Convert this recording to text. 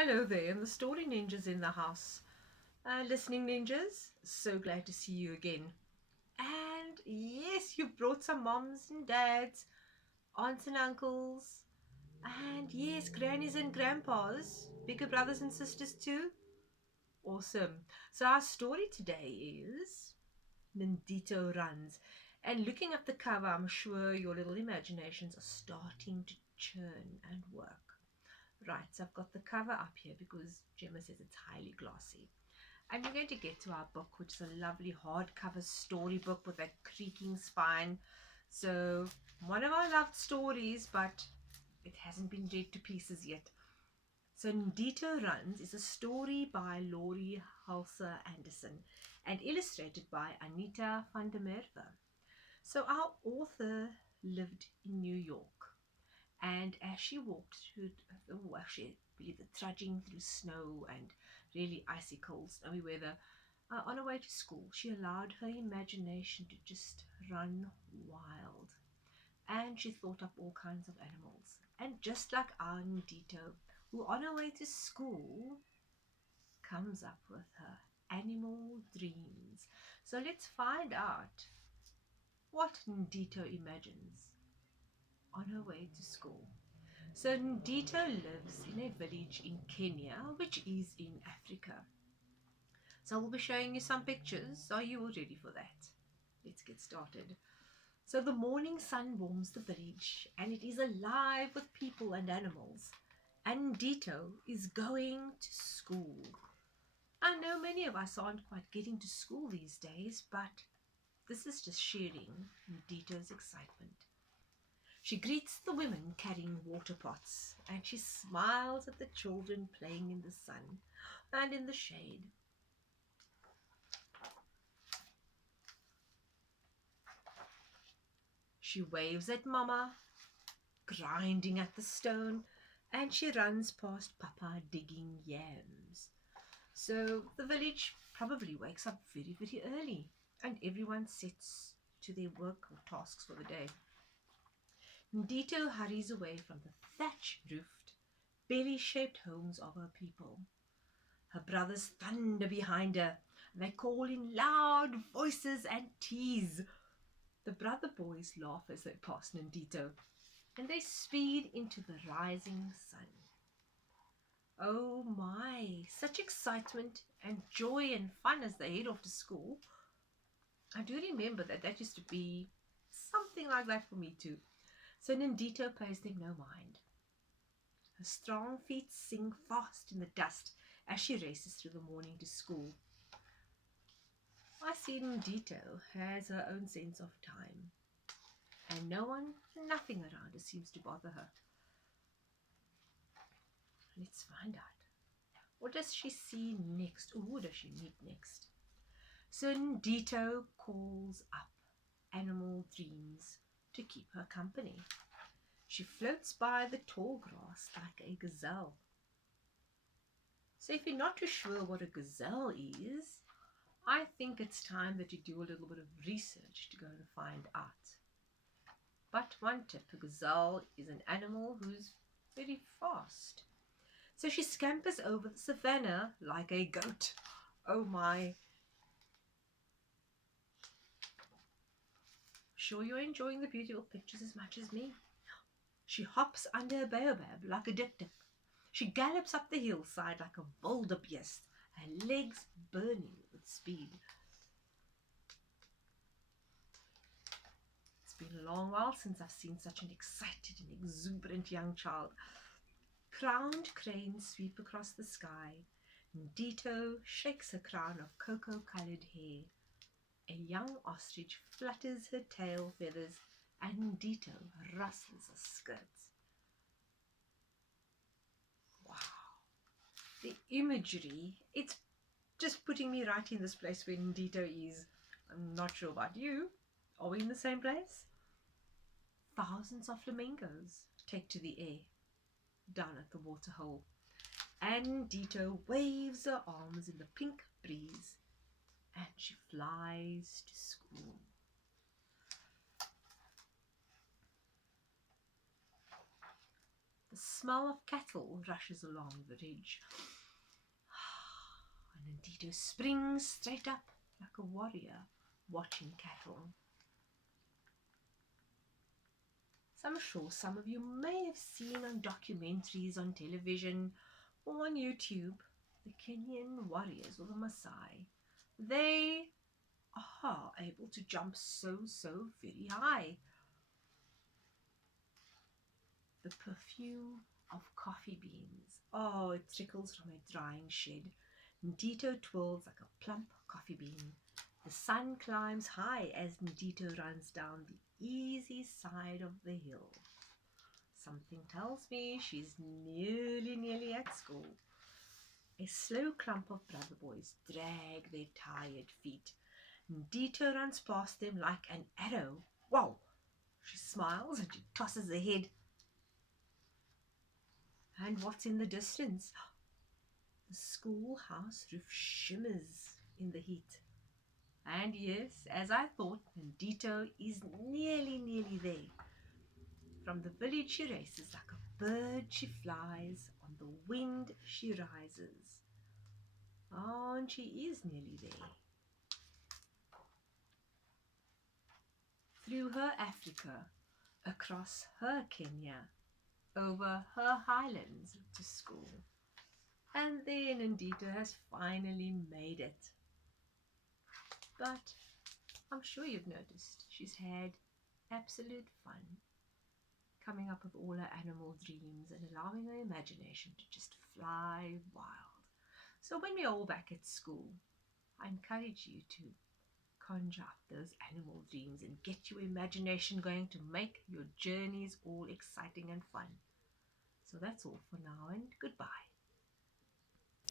Hello there, and the story ninjas in the house. Listening ninjas, so glad to see you again. And yes, you brought some moms and dads, aunts and uncles, and yes, grannies and grandpas, bigger brothers and sisters too. Awesome. So, our story today is Ndito Runs. And looking at the cover, I'm sure your little imaginations are starting to churn and work. Right, so I've got the cover up here because Gemma says it's highly glossy. And we're going to get to our book, which is a lovely hardcover storybook with a creaking spine. So, one of our loved stories, but it hasn't been read to pieces yet. So, Ndito Runs is a story by Laurie Halse Anderson and illustrated by Anita van der Merwe. So, our author lived in New York. And as she walked through, actually, I believe the trudging through snow and really icy cold, snowy weather, on her way to school, she allowed her imagination to just run wild. And she thought up all kinds of animals. And just like our Ndito, who on her way to school comes up with her animal dreams. So let's find out what Ndito imagines on her way to school. So Ndito lives in a village in Kenya, which is in Africa. So we'll be showing you some pictures. Are you all ready for that? Let's get started. So the morning sun warms the village and it is alive with people and animals. And Ndito is going to school. I know many of us aren't quite getting to school these days, but this is just sharing Ndito's excitement. She greets the women carrying water pots, and she smiles at the children playing in the sun and in the shade. She waves at Mama, grinding at the stone, and she runs past Papa digging yams. So the village probably wakes up very, very early, and everyone sets to their work or tasks for the day. Ndito hurries away from the thatch-roofed, belly-shaped homes of her people. Her brothers thunder behind her. They call in loud voices and tease. The brother boys laugh as they pass Ndito, and they speed into the rising sun. Oh my, such excitement and joy and fun as they head off to school. I do remember that used to be something like that for me too. So Ndito pays them no mind. Her strong feet sing fast in the dust as she races through the morning to school. I see Ndito has her own sense of time, and no one, nothing around her seems to bother her. Let's find out. What does she see next? Or who does she meet next? So Ndito calls up animal dreams to keep her company. She floats by the tall grass like a gazelle. So if you're not too sure what a gazelle is, I think it's time that you do a little bit of research to go and find out. But one tip, a gazelle is an animal who's very fast. So she scampers over the savannah like a goat. Oh my. Sure you're enjoying the beautiful pictures as much as me. She hops under a baobab like a dik-dik. She gallops up the hillside like a wildebeest, her legs burning with speed. It's been a long while since I've seen such an excited and exuberant young child. Crowned cranes sweep across the sky. Ndito shakes her crown of cocoa-colored hair. A young ostrich flutters her tail feathers, and Ndito rustles her skirts. Wow. The imagery, it's just putting me right in this place where Ndito is. I'm not sure about you. Are we in the same place? Thousands of flamingos take to the air down at the waterhole, and Ndito waves her arms in the pink breeze, and she flies to school. The smell of cattle rushes along the ridge. And Ndito springs straight up like a warrior watching cattle. So I'm sure some of you may have seen on documentaries on television or on YouTube the Kenyan warriors or the Maasai. They are able to jump so very high. The perfume of coffee beans. Oh, it trickles from a drying shed. Ndito twirls like a plump coffee bean. The sun climbs high as Ndito runs down the easy side of the hill. Something tells me she's nearly at school. A slow clump of brother boys drag their tired feet. Ndito runs past them like an arrow. Wow! She smiles and she tosses her head. And what's in the distance? The schoolhouse roof shimmers in the heat. And yes, as I thought, Ndito is nearly there. From the village she races, like a bird she flies, on the wind she rises. Oh, and she is nearly there. Through her Africa, across her Kenya, over her highlands to school. And then Ndito has finally made it. But I'm sure you've noticed she's had absolute fun coming up with all her animal dreams and allowing her imagination to just fly wild. So when we're all back at school, I encourage you to conjure up those animal dreams and get your imagination going to make your journeys all exciting and fun. So that's all for now, and goodbye.